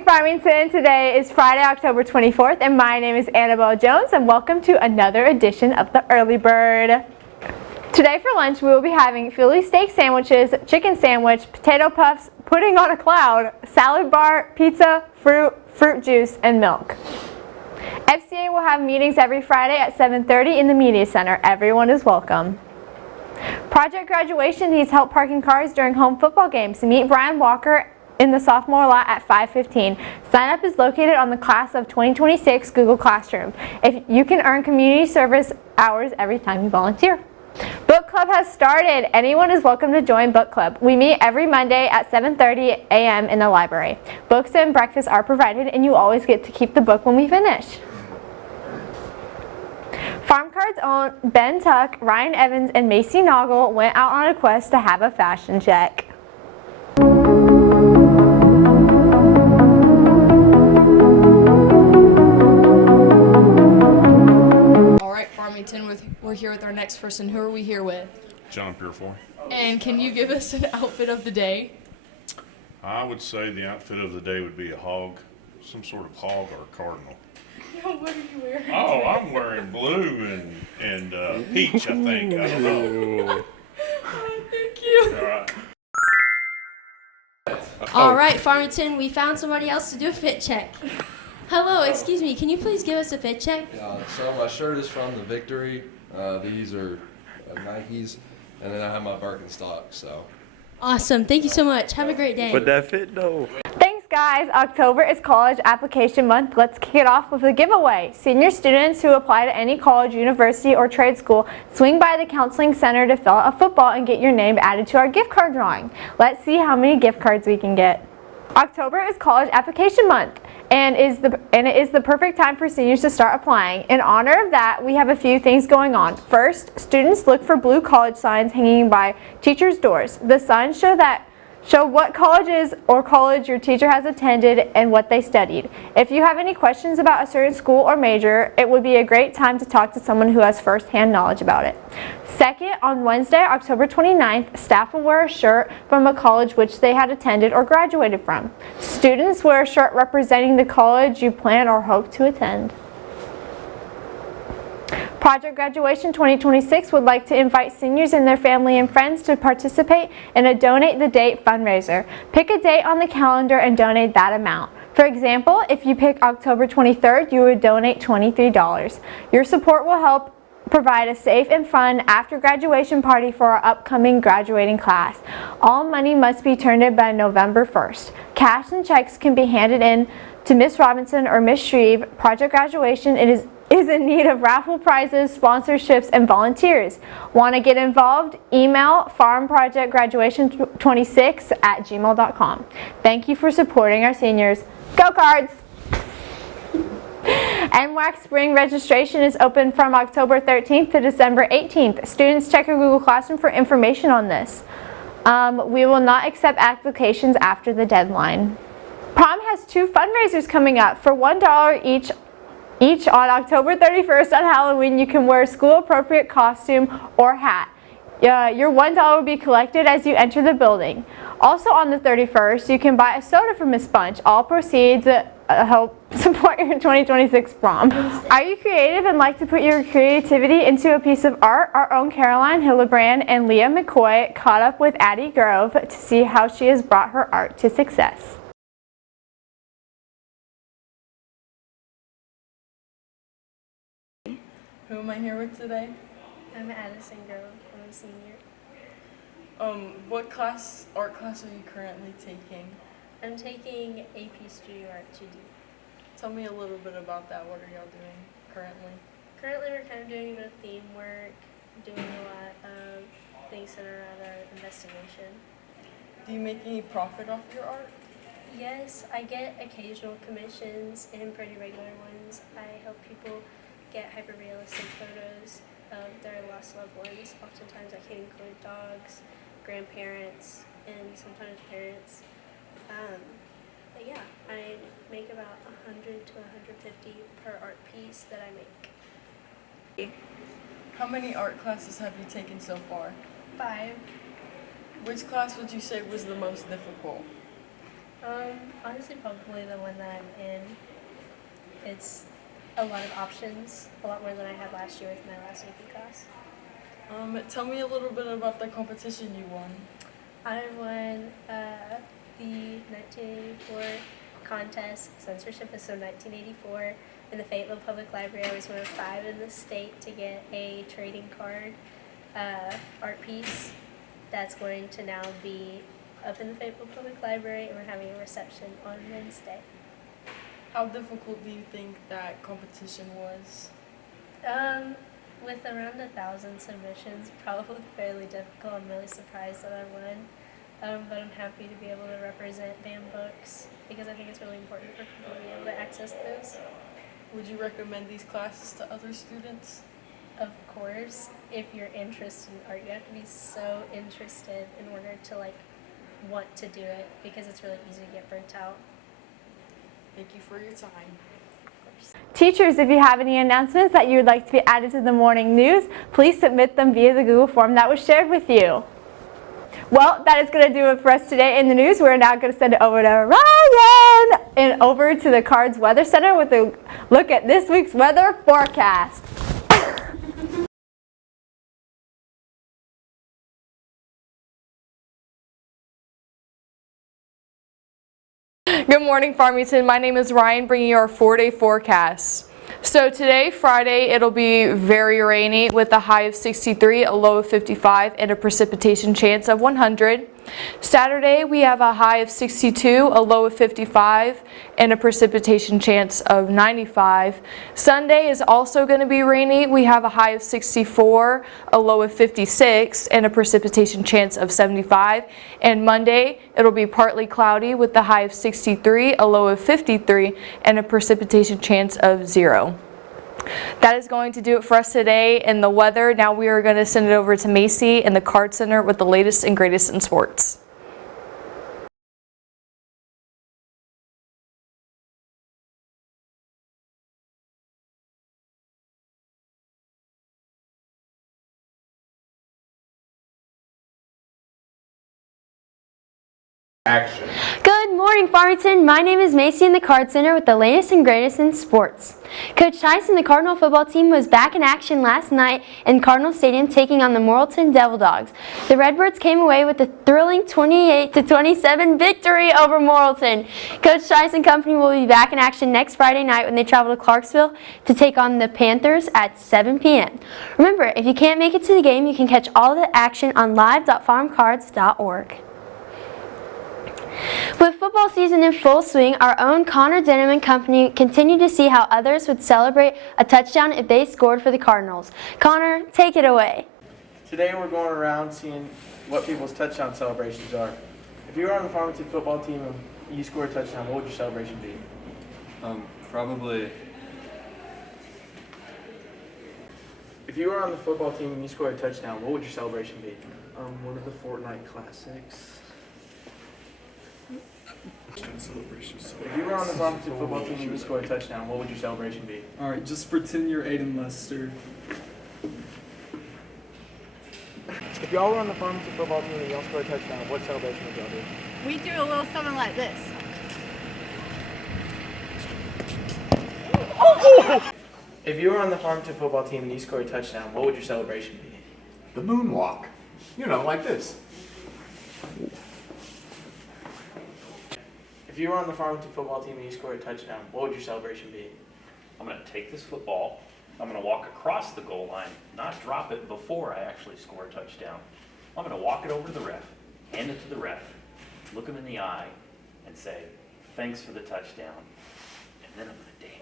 morning, Farmington. Today is Friday, October 24th, and my name is Annabelle Jones, and welcome to another edition of the Early Bird. Today for lunch, we will be having Philly steak sandwiches, chicken sandwich, potato puffs, pudding on a cloud, salad bar, pizza, fruit juice, and milk. FCA will have meetings every Friday at 7:30 in the Media Center. Everyone is welcome. Project Graduation needs help parking cars during home football games. Meet Brian Walker in the sophomore lot at 5:15. Sign up is located on the Class of 2026 Google Classroom. If you can earn community service hours every time you volunteer. Book Club has started. Anyone is welcome to join Book Club. We meet every Monday at 7:30 a.m. in the library. Books and breakfast are provided, and you always get to keep the book when we finish. Farm Card's own Ben Tuck, Ryan Evans, and Macy Noggle went out on a quest to have a fashion check. We're here with our next person. Who are we here with? John Purefoy. And can you give us an outfit of the day? I would say the outfit of the day would be a hog, some sort of hog or a cardinal. Yeah, what are you wearing? Oh, I'm wearing blue and peach, I think. I don't know. Oh, thank you. All right. All right, Farmington, we found somebody else to do a fit check. Hello, excuse me, can you please give us a fit check? So my shirt is from the Victory. These are Nikes, and then I have my Birkenstocks. So. Awesome, thank you so much. Have a great day. Would that fit though? Thanks, guys. October is College Application Month. Let's kick it off with a giveaway. Senior students who apply to any college, university, or trade school, swing by the Counseling Center to fill out a football and get your name added to our gift card drawing. Let's see how many gift cards we can get. October is College Application Month, and it is the perfect time for seniors to start applying. In honor of that, we have a few things going on. First, students look for blue college signs hanging by teachers' doors. The signs show what colleges or college your teacher has attended and what they studied. If you have any questions about a certain school or major, it would be a great time to talk to someone who has first-hand knowledge about it. Second, on Wednesday, October 29th, staff will wear a shirt from a college which they had attended or graduated from. Students wear a shirt representing the college you plan or hope to attend. Project Graduation 2026 would like to invite seniors and their family and friends to participate in a Donate the Date fundraiser. Pick a date on the calendar and donate that amount. For example, if you pick October 23rd, you would donate $23. Your support will help provide a safe and fun after graduation party for our upcoming graduating class. All money must be turned in by November 1st. Cash and checks can be handed in to Miss Robinson or Miss Shreve. Project Graduation is in need of raffle prizes, sponsorships, and volunteers. Want to get involved? Email farmprojectgraduation26@gmail.com. Thank you for supporting our seniors. Go Cards! NWAC Spring registration is open from October 13th to December 18th. Students check your Google Classroom for information on this. We will not accept applications after the deadline. Prom has two fundraisers coming up. For $1 each on October 31st on Halloween, you can wear a school-appropriate costume or hat. Your $1 will be collected as you enter the building. Also on the 31st, you can buy a soda from Miss Bunch. All proceeds help support your 2026 prom. Are you creative and like to put your creativity into a piece of art? Our own Caroline Hillebrand and Leah McCoy caught up with Addie Grove to see how she has brought her art to success. Who am I here with today? I'm Addison Grove. I'm a senior. What art class are you currently taking? I'm taking AP Studio Art 2D. Tell me a little bit about that. What are y'all doing currently? Currently we're kind of doing a bit of theme work, doing a lot of things that are around our investigation. Do you make any profit off your art? Yes, I get occasional commissions and pretty regular ones. I help people get hyper-realistic photos of their lost loved ones. Oftentimes that can include dogs, grandparents, and sometimes parents. But yeah, I make about 100 to 150 per art piece that I make. How many art classes have you taken so far? 5. Which class would you say was the most difficult? Honestly, probably the one that I'm in. It's a lot of options, a lot more than I had last year with my last AP class. Tell me a little bit about the competition you won. I won the 1984 contest. Censorship is so 1984. In the Fayetteville Public Library, I was one of 5 in the state to get a trading card art piece that's going to now be up in the Fayetteville Public Library, and we're having a reception on Wednesday. How difficult do you think that competition was? With around 1,000 submissions, probably fairly difficult. I'm really surprised that I won. But I'm happy to be able to represent BAM books because I think it's really important for people to be able to access those. Would you recommend these classes to other students? Of course, if you're interested in art, you have to be so interested in order to want to do it because it's really easy to get burnt out. Thank you for your time. Teachers, if you have any announcements that you would like to be added to the morning news, please submit them via the Google form that was shared with you. Well, that is going to do it for us today in the news. We're now going to send it over to Ryan and over to the Cards Weather Center with a look at this week's weather forecast. Good morning, Farmington. My name is Ryan, bringing you our 4-day forecast. So today, Friday, it'll be very rainy with a high of 63, a low of 55, and a precipitation chance of 100. Saturday, we have a high of 62, a low of 55, and a precipitation chance of 95. Sunday is also going to be rainy. We have a high of 64, a low of 56, and a precipitation chance of 75. And Monday, it'll be partly cloudy with the high of 63, a low of 53, and a precipitation chance of 0. That is going to do it for us today in the weather. Now we are going to send it over to Macy in the Card Center with the latest and greatest in sports. Action. Good morning, Farmington. My name is Macy in the Card Center with the latest and greatest in sports. Coach Tyson, the Cardinal football team, was back in action last night in Cardinal Stadium taking on the Morrilton Devil Dogs. The Redbirds came away with a thrilling 28-27 victory over Morrilton. Coach Tyson Company will be back in action next Friday night when they travel to Clarksville to take on the Panthers at 7 p.m. Remember, if you can't make it to the game, you can catch all the action on live.farmcards.org. With football season in full swing, our own Connor Denham and Company continue to see how others would celebrate a touchdown if they scored for the Cardinals. Connor, take it away. Today we're going around seeing what people's touchdown celebrations are. If you were on the Farmington football team and you scored a touchdown, what would your celebration be? Probably. If you were on the football team and you scored a touchdown, what would your celebration be? One of the Fortnite classics. If you were on the Farmington football team and you scored a touchdown, what would your celebration be? Alright, just pretend you're Aiden Lester. If y'all were on the Farmington football team and y'all scored a touchdown, what celebration would y'all do? We do a little something like this. If you were on the Farmington football team and you scored a touchdown, what would your celebration be? The moonwalk. You know, like this. If you were on the Farmington football team and you scored a touchdown, what would your celebration be? I'm going to take this football, I'm going to walk across the goal line, not drop it before I actually score a touchdown. I'm going to walk it over to the ref, hand it to the ref, look him in the eye, and say, thanks for the touchdown, and then I'm going to dance.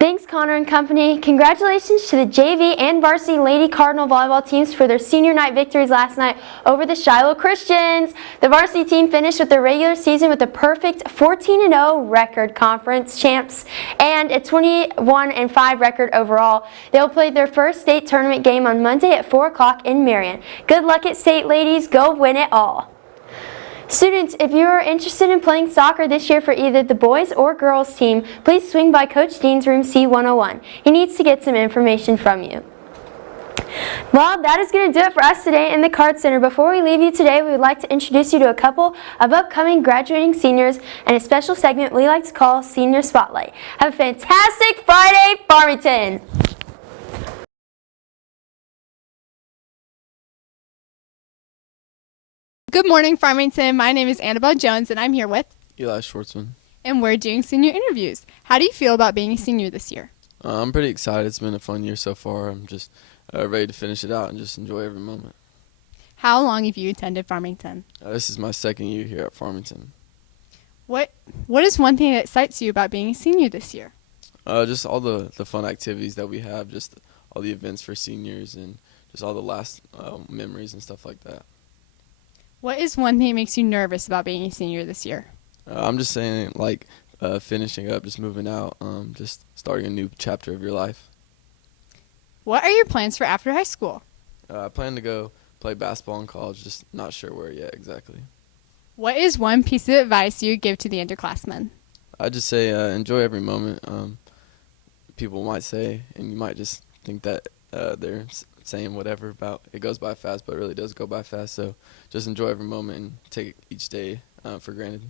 Thanks, Connor and Company. Congratulations to the JV and varsity Lady Cardinal volleyball teams for their senior night victories last night over the Shiloh Christians. The varsity team finished with the regular season with a perfect 14-0 record, conference champs, and a 21-5 record overall. They'll play their first state tournament game on Monday at 4 o'clock in Marion. Good luck at state, ladies. Go win it all. Students, if you are interested in playing soccer this year for either the boys or girls team, please swing by Coach Dean's room C101. He needs to get some information from you. Well, that is going to do it for us today in the Card Center. Before we leave you today, we would like to introduce you to a couple of upcoming graduating seniors and a special segment we like to call Senior Spotlight. Have a fantastic Friday, Farmington! Good morning, Farmington. My name is Annabelle Jones, and I'm here with, Eli Schwartzman. and we're doing senior interviews. How do you feel about being a senior this year? I'm pretty excited. It's been a fun year so far. I'm just ready to finish it out and just enjoy every moment. How long have you attended Farmington? This is my second year here at Farmington. What is one thing that excites you about being a senior this year? Just all the fun activities that we have, just all the events for seniors and just all the last memories and stuff like that. What is one thing that makes you nervous about being a senior this year? I'm just saying, like, finishing up, just moving out, just starting a new chapter of your life. What are your plans for after high school? I plan to go play basketball in college, just not sure where yet exactly. What is one piece of advice you would give to the underclassmen? I just say enjoy every moment. People might say, and you might just think that they're saying whatever about it goes by fast, but it really does go by fast. So just enjoy every moment and take each day for granted.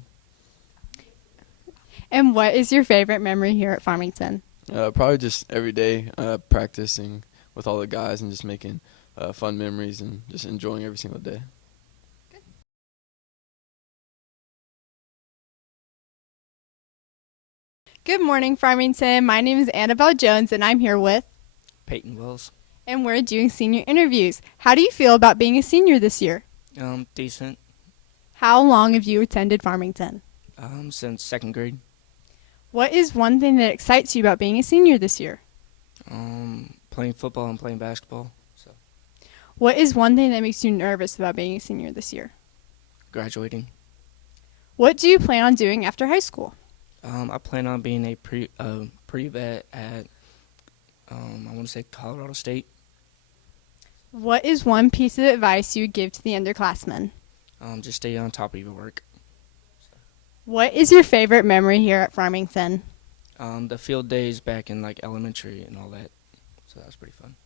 And what is your favorite memory here at Farmington? Probably just every day practicing with all the guys and just making fun memories and just enjoying every single day. Good morning, Farmington. My name is Annabelle Jones, and I'm here with, Peyton Wells. and we're doing senior interviews. How do you feel about being a senior this year? Decent. How long have you attended Farmington? Since second grade. What is one thing that excites you about being a senior this year? Playing football and playing basketball. So What is one thing that makes you nervous about being a senior this year? graduating. What do you plan on doing after high school? I plan on being a pre-vet at I want to say Colorado State. What is one piece of advice you would give to the underclassmen? Just stay on top of your work. What is your favorite memory here at Farmington? The field days back in like elementary and all that. So that was pretty fun.